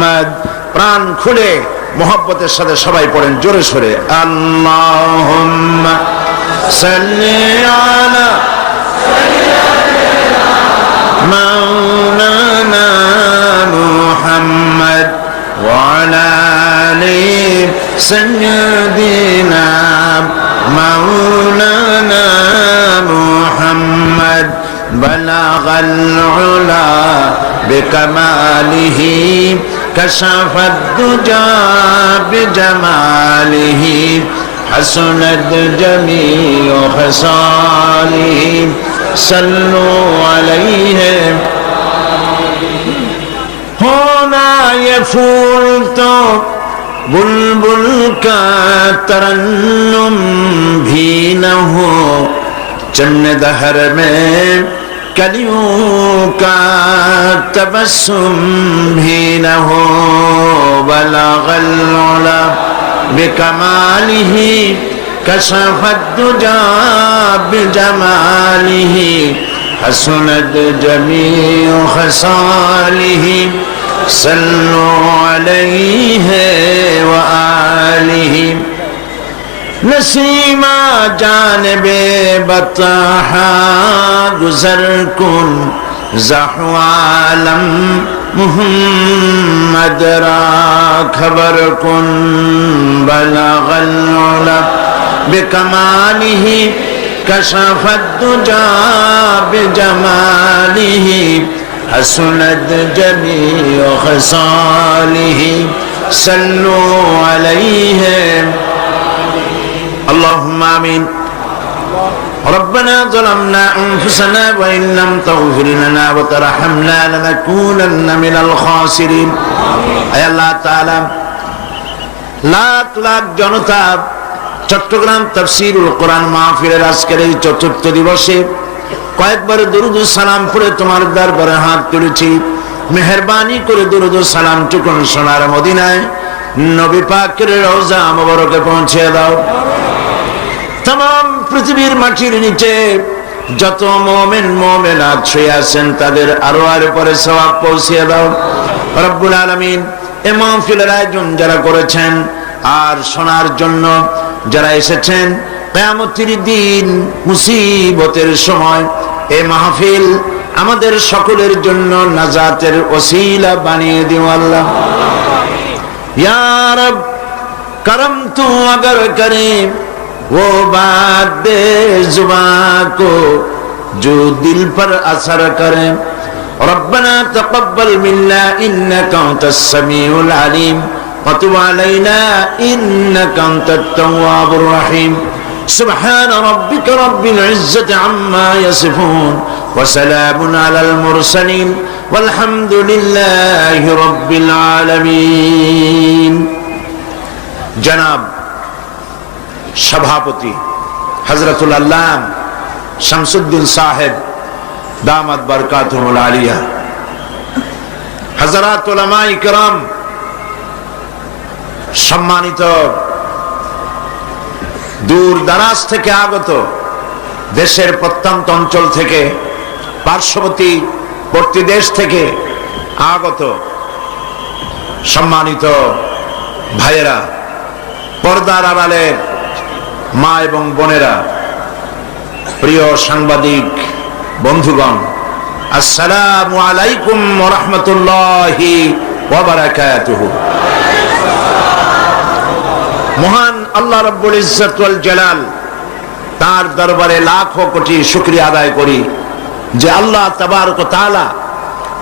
মুহাম্মদ। প্রাণ খুলে মোহব্বতের সাথে সবাই পড়েন জোরে সোরে, আল্লাহুম্মা সাল্লি আলা মাওলানা মুহাম্মদ ওয়া আলা আলি সাইয়্যিদিনা মাওলানা মুহাম্মদ। বালাগাল উলা বিকামালিহি কাশাফাদ দুজা বিজামালিহি হাসনাত জামিউ খাসালিহি সাল্লু আলাইহি। होना ये फूल तो बुलबुल का तरन्नुम भी न हो, चन्न दहर में कलियों का तबस्सुम भी न हो। बलगल उला बिकमालिही कशफत दुजा बिजमालिही हसनत जमीउ खसालिही सल्लु अलैहि व आलिही। नसीमा जानबे बतहा गुजर कुन ज़हवालम मुहम्मद रा खबर कुन। बलगल उला बिकमालिही कशफत दुजा बिजमालिही हसनत जमीउ खसालिही सल्लु अलैहि। अल्लाहुम्मा आमीन। रब्बना ज़लमना अनफुसना व इन लम तग़फिर लना व तरहमना लनकूनन्ना मिनल खासिरिन। आय अल्लाह ताआला, लाख लाख জনতা চট্টগ্রাম তাফসীরুল কোরআন মাহফিলের আজকের এই চতুর্থ দিবসে কয়েকবার দরুদ ও সালাম পড়ে তোমার দরবারে হাত তুলেছি। মেহেরবানি করে দরুদ ও সালাম টুকুন সোনার মদিনায় নবী পাকের রওজা মুবারকে পৌঁছে দাও। तमाम পৃথিবীর মাটির নিচে যত মুমিন মুমিনাত শুয়ে আছেন তাদের আরওয়ার উপরে সওয়াব পৌঁছে দাও রব্বুল আলামিন। এই মাহফিলের আয়োজন যারা করেছেন আর শোনার জন্য যারা এসেছেন, কিয়ামতের দিন মুসিবতের সময় এই মাহফিল আমাদের সকলের জন্য নাজাতের ওসিলা বানিয়ে দিও আল্লাহ। ইয়া রব करम तू अगर करे वो बात दे जुबान को जो दिल पर असर करे। रब्बना तक़ब्बल मिन्ना इन्नका अंतस समीउल अलीम व तुब अलैना इन्नका अंतत तव्वाबुर रहीम। सुब्हान रब्बिका रब्बिल इज्जति अम्मा यसिफून व सलामुन अलल मुरसलीन वल्हम्दुलिल्लाहि रब्बिल आलमीन। जनाब सभापति हजरतुल अल्लाम शमसुद्दीन साहेब दामत बरकातुहुल आलिया, हजरात उलमाए किराम, सम्मानित दूर दराज থেকে আগত দেশের প্রত্যন্ত অঞ্চল থেকে পার্শ্ববর্তী প্রতিদেশ থেকে আগত সম্মানিত ভাইয়েরা, পর্দার আড়ালের মা এবং বোনেরা, প্রিয় সাংবাদিক বন্ধুগণ, আসসালামু আলাইকুম ওয়া রাহমাতুল্লাহি ওয়া বারাকাতুহু। মহান আল্লাহ রাব্বুল ইজ্জত ওয়াল জালাল তার দরবারে লাখো কোটি শুকরিয়া আদায় করি যে আল্লাহ তাবারক ওয়া তাআলা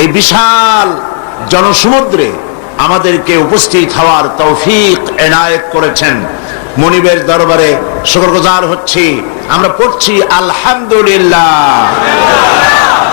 এই বিশাল জনসমুদ্রে আমাদেরকে উপস্থিত হওয়ার তৌফিক এনায়েত করেছেন। মুনিবের দরবারে শুকরগুজার হচ্ছি। আমরা পড়ছি আলহামদুলিল্লাহ।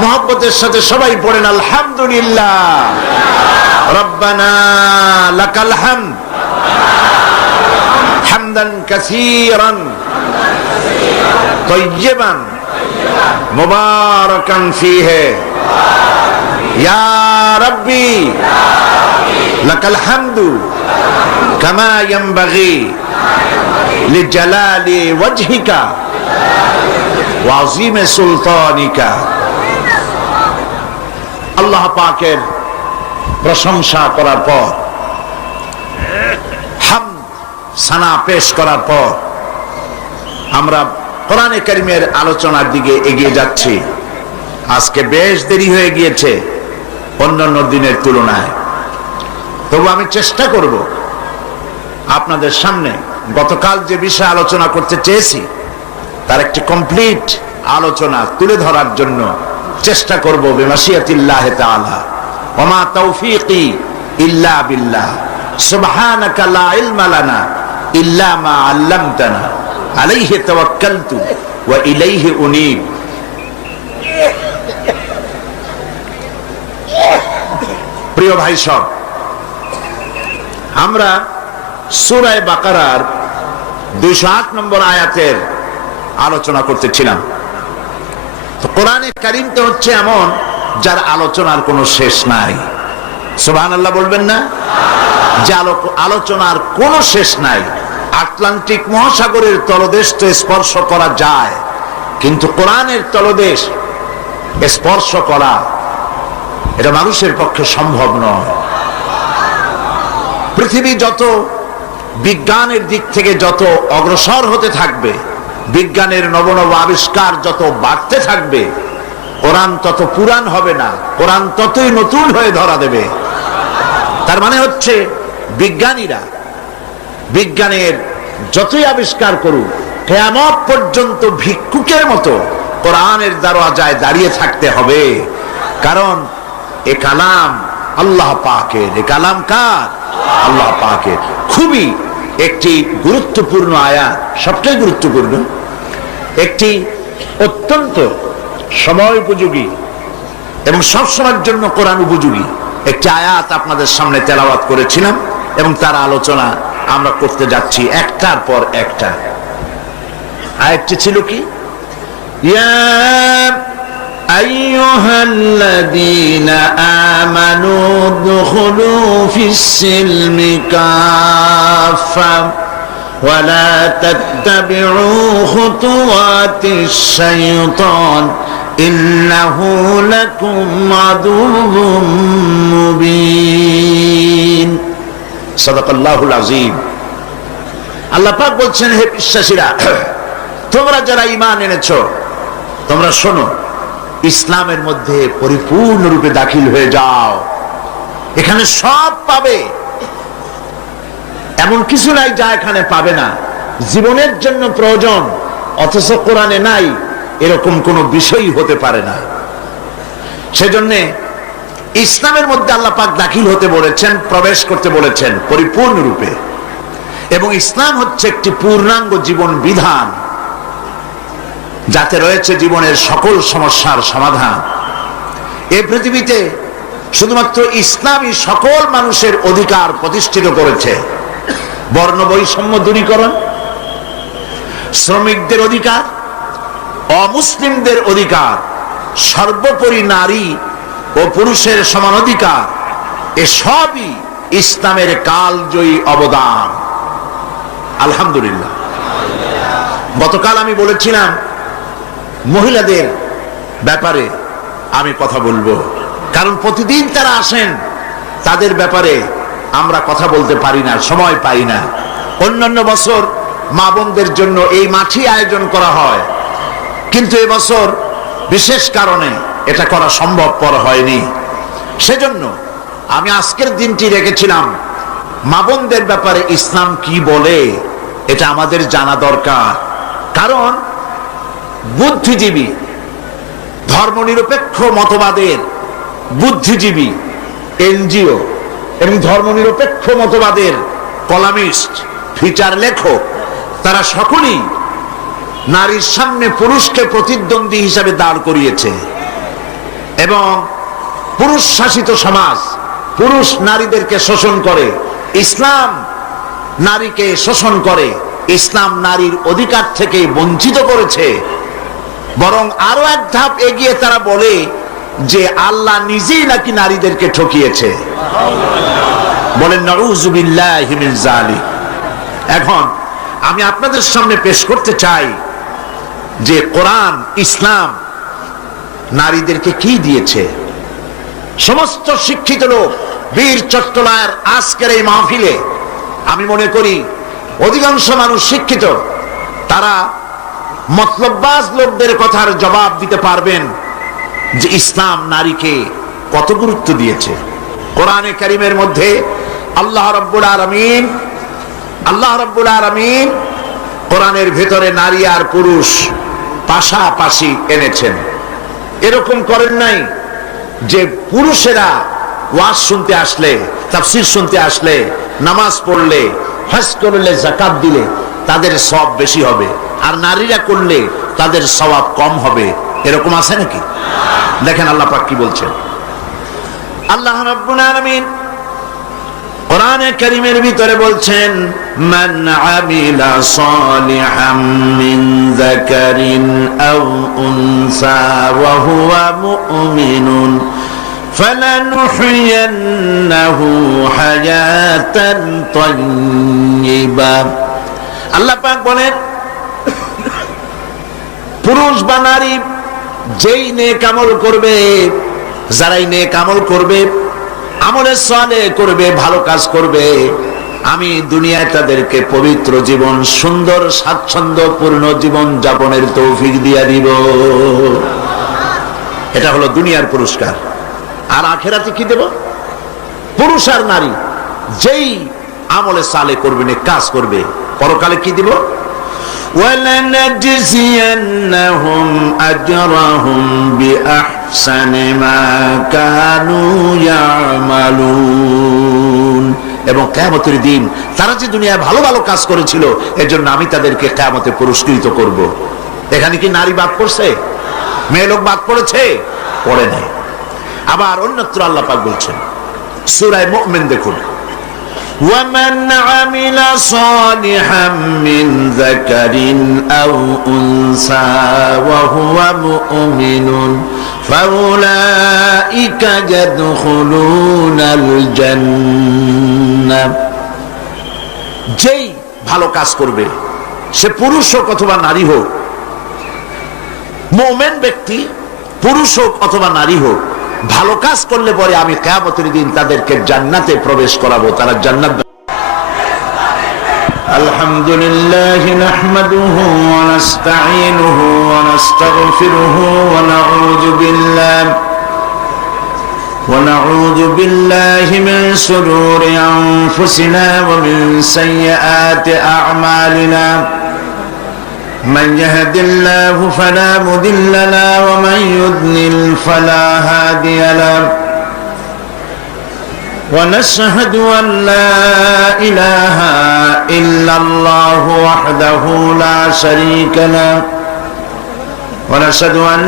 মুহাব্বতের সাথে সবাই পড়েন আলহামদুলিল্লাহ। রব্বানা লাকাল হামদ হামদান কাসীরান তাইয়্যিবান মুবারাকান ফীহি ইয়া রাব্বি লাকাল হামদু কামা ইয়ানবাগি লিজালালি ওয়াজহিকা ওয়া আযীমি সুলতানিকা। আল্লাহ পাকের প্রশংসা করার পর, হামদ সানা পেশ করার পর আমরা কোরআনে কারীমের আলোচনার দিকে এগিয়ে যাচ্ছি। আজকে বেশ দেরি হয়ে গিয়েছে অন্যান্য দিনের তুলনায়, তবু আমি চেষ্টা করব আপনাদের সামনে গতকাল যে বিষয়ে আলোচনা করতে চেয়েছি তার একটি কমপ্লিট আলোচনা তুলে ধরার জন্য চেষ্টা করব বিমাশিয়াতিল্লাহ তাআলা। ওয়া মা তাওফীকি ইল্লা বিল্লাহ, সুবহানাকা লা ইলমা লানা ইল্লা মা আল্লামতানা, আলাইহি তাওয়াক্কালতু ওয়া ইলাইহি উনীব। প্রিয় ভাই সব, আমরা সূরা বাকারার 208 নম্বর আয়াতের আলোচনা করতেছিলাম। তো কোরআনে কারীম তো হচ্ছে এমন যার আলোচনার কোনো শেষ নাই। সুবহানাল্লাহ বলবেন না? যে আলোচনার কোনো শেষ নাই। আটলান্টিক মহাসাগরের তলদেশ তো স্পর্শ করা যায়, কিন্তু কোরআনের তলদেশ স্পর্শ করা এটা মানুষের পক্ষে সম্ভব নয়। পৃথিবী যত বিজ্ঞানের দিক থেকে যত অগ্রসর হতে থাকবে, বিজ্ঞানের নব নব আবিষ্কার যত বাড়তে থাকবে, কোরআন তত পুরান হবে না, কোরআন ততই নতুন হয়ে ধরা দেবে। তার মানে হচ্ছে বিজ্ঞানীরা বিজ্ঞানের যতই আবিষ্কার করুক, কিয়ামত পর্যন্ত ভিক্ষুকের মতো কোরআনের দরওয়াজায় দাঁড়িয়ে থাকতে হবে। কারণ এ কালাম আল্লাহ পাকের। এ কালাম কার? আল্লাহ পাকের। খুবই একটি গুরুত্বপূর্ণ আয়াত, সবচেয়ে গুরুত্বপূর্ণ, একটি অত্যন্ত সময় উপযোগী এবং সবসময়ের জন্য কোরআন উপযোগী একটি আয়াত আপনাদের সামনে তেলাওয়াত করেছিলাম এবং তার আলোচনা আমরা করতে যাচ্ছি একটার পর একটা। আয়াতটি ছিল কি? ইয়া আইয়ুহাল্লাযীনা আমানু দুখুলু ফিস-সিলমি কাফা ওয়া লা তাত্তাবিউ খুতুওয়াতিশ শাইতান ইন্নাহু লাকুম আদুউম মুবিন। সাদাকাল্লাহুল আযীম। আল্লাহ পাক বলছেন, হে বিশ্বাসীরা, তোমরা যারা ঈমান এনেছো, তোমরা শোনো, ইসলামের মধ্যে পরিপূর্ণরূপে দাখিল হয়ে যাও। এখানে সব পাবে, এমন কিছু নাই যা এখানে পাবে না। জীবনের জন্য প্রয়োজন অথচ কোরআনে নাই, এরকম কোনো বিষয়ই হতে পারে না। সেজন্য ইসলামের মধ্যে আল্লাহ পাক দাখিল হতে বলেছেন, প্রবেশ করতে বলেছেন পরিপূর্ণরূপে। এবং ইসলাম হচ্ছে একটি পূর্ণাঙ্গ জীবন বিধান, যাতে রয়েছে জীবনের সকল সমস্যার সমাধান। এই পৃথিবীতে শুধুমাত্র ইসলামই সকল মানুষের অধিকার প্রতিষ্ঠিত করেছে। বর্ণ বৈষম্য দূরীকরণ, শ্রমিকদের অধিকার, অমুসলিমদের অধিকার, সর্বোপরি নারী ও পুরুষের সমান অধিকার, এসবই ইসলামের কালজয়ী অবদান। আলহামদুলিল্লাহ। গতকাল আমি বলেছিলাম মহিলাদের ব্যাপারে আমি কথা বলবো, কারণ প্রতিদিন তারা আসেন, তাদের ব্যাপারে আমরা কথা বলতে পারি না, সময় পাই না। অন্যান্য বছর মা বোনদের জন্য এই মাঠই আয়োজন করা হয়, কিন্তু এবছর বিশেষ কারণে এটা করা সম্ভবপর হয়নি। সেজন্য আমি আজকের দিনটি রেখেছিলাম মা বোনদের ব্যাপারে ইসলাম কি বলে এটা আমাদের জানা দরকার। কারণ বুদ্ধিজীবী, ধর্মনিরপেক্ষ মতবাদের বুদ্ধিজীবী এনজিও এবং ধর্মনিরপেক্ষ মতবাদের কলামিস্ট, ফিচার লেখক, তারা সকলেই নারীর সামনে পুরুষকে প্রতিদ্বন্দ্বী হিসাবে দাঁড় করিয়েছে। এবং পুরুষ শাসিত সমাজ, পুরুষ নারীদেরকে শোষণ করে, ইসলাম নারীকে শোষণ করে, ইসলাম নারীর অধিকার থেকে বঞ্চিত করেছে। বরং আরো এক ধাপ এগিয়ে তারা বলে যে আল্লাহ নিজেই নাকি নারীদেরকে ঠকিয়েছে। বলেন নাউযু বিল্লাহি মিন যালিক। এখন আমি আপনাদের সামনে পেশ করতে চাই যে কোরআন, ইসলাম নারীদেরকে কি দিয়েছে। সমস্ত শিক্ষিত লোক বীর চট্টলার আজকের এই মাহফিলে আমি মনে করি অধিকাংশ মানুষ শিক্ষিত, তারা মতলববাজ লোকদের কথার জবাব দিতে পারবেন যে ইসলাম নারীকে কত গুরুত্ব দিয়েছে। কোরআনে কারীমের মধ্যে আল্লাহ রাব্বুল আলামিন কোরআনের ভেতরে নারী আর পুরুষ পাশাপাশি এনেছেন। এরকম করেন নাই যে পুরুষেরা ওয়াজ শুনতে আসলে, তাফসীর শুনতে আসলে, নামাজ পড়লে, হজ করলে, যাকাত দিলে তাদের সওয়াব বেশি হবে, আর নারীরা করলে তাদের সওয়াব কম হবে। এরকম আছে নাকি? দেখেন আল্লাহ পাক কি বলছেন। আল্লাহ রাব্বুল আলামিন কোরআনে কারীমের ভিতরে বলছেন, মান আমিলা সালিহাম মিন যাকারিন আও উনসা ওয়া হুয়া মুমিনুন ফালানুহইয়ান্নাহু হায়াতান তাইয়্যিবা। আল্লাহ পাক বলেন, পুরুষ বা নারী যেই নেক আমল করবে, যারাই নেক আমল করবে, আমলে সালেহ করবে, ভালো কাজ করবে, আমি দুনিয়ায় তাদেরকে পবিত্র জীবন, সুন্দর স্বাচ্ছন্দ্যপূর্ণ জীবন যাপনের তৌফিক দিয়া দিব। এটা হলো দুনিয়ার পুরস্কার। আর আখিরাতে কি দেব? পুরুষ আর নারী যেই আমলে সালেহ করবে, নেক কাজ করবে, পরকালে কি দিব? وَلَنَجْزِيَنَّهُمْ أَجْرَهُمْ بِأَحْسَنِ مَا كَانُوا يَعْمَلُونَ। এবং কিয়ামতের দিন তারা যে দুনিয়ায় ভালো ভালো কাজ করেছিল, এজন্য আমি তাদেরকে কিয়ামতে পুরস্কৃত করব। এখানে কি নারী বাদ পড়ছে? মেয়ে লোক বাদ পড়েছে? পড়ে নাই। আবার অন্যত্র আল্লাহ পাক বলছেন, সূরা মুমিন দেখুন, وَمَنْ عَمِلَ صَالِحًا مِنْ ذَكَرٍ أَوْ أُنْثَى وَهُوَ مُؤْمِنٌ فَأُولَئِكَ يَدْخُلُونَ الْجَنَّةَ। যেই ভালো কাজ করবে, সে পুরুষ হোক অথবা নারী হোক, মুমিন ব্যক্তি পুরুষ হোক অথবা নারী হোক, ভালো কাজ করলে পরে আমি কিয়ামতের দিন তাদেরকে জান্নাতে প্রবেশ করাবো, তারা জান্নাত। আলহামদুলিল্লাহ নাহমাদুহু ওয়া নাস্তাঈনুহু ওয়া নাস্তাগফিরুহু ওয়া নাউযু বিল্লাহি মিন শুরুরি আনফুসিনা ওয়া মিন সাইয়্যাতি আ'মালিনা। من يهد الله فلا مضل له ومن يضلل فلا هادي له ونشهد أن لا إله إلا الله وحده لا شريك له ونشهد أن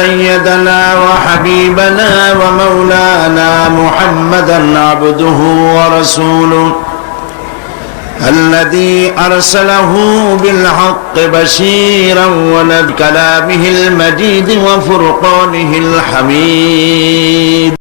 سيدنا وحبيبنا ومولانا محمدا عبده ورسوله الذي أرسله بالحق بشيرا ونذيرا، كلامه المجيد وفرقانه الحميد.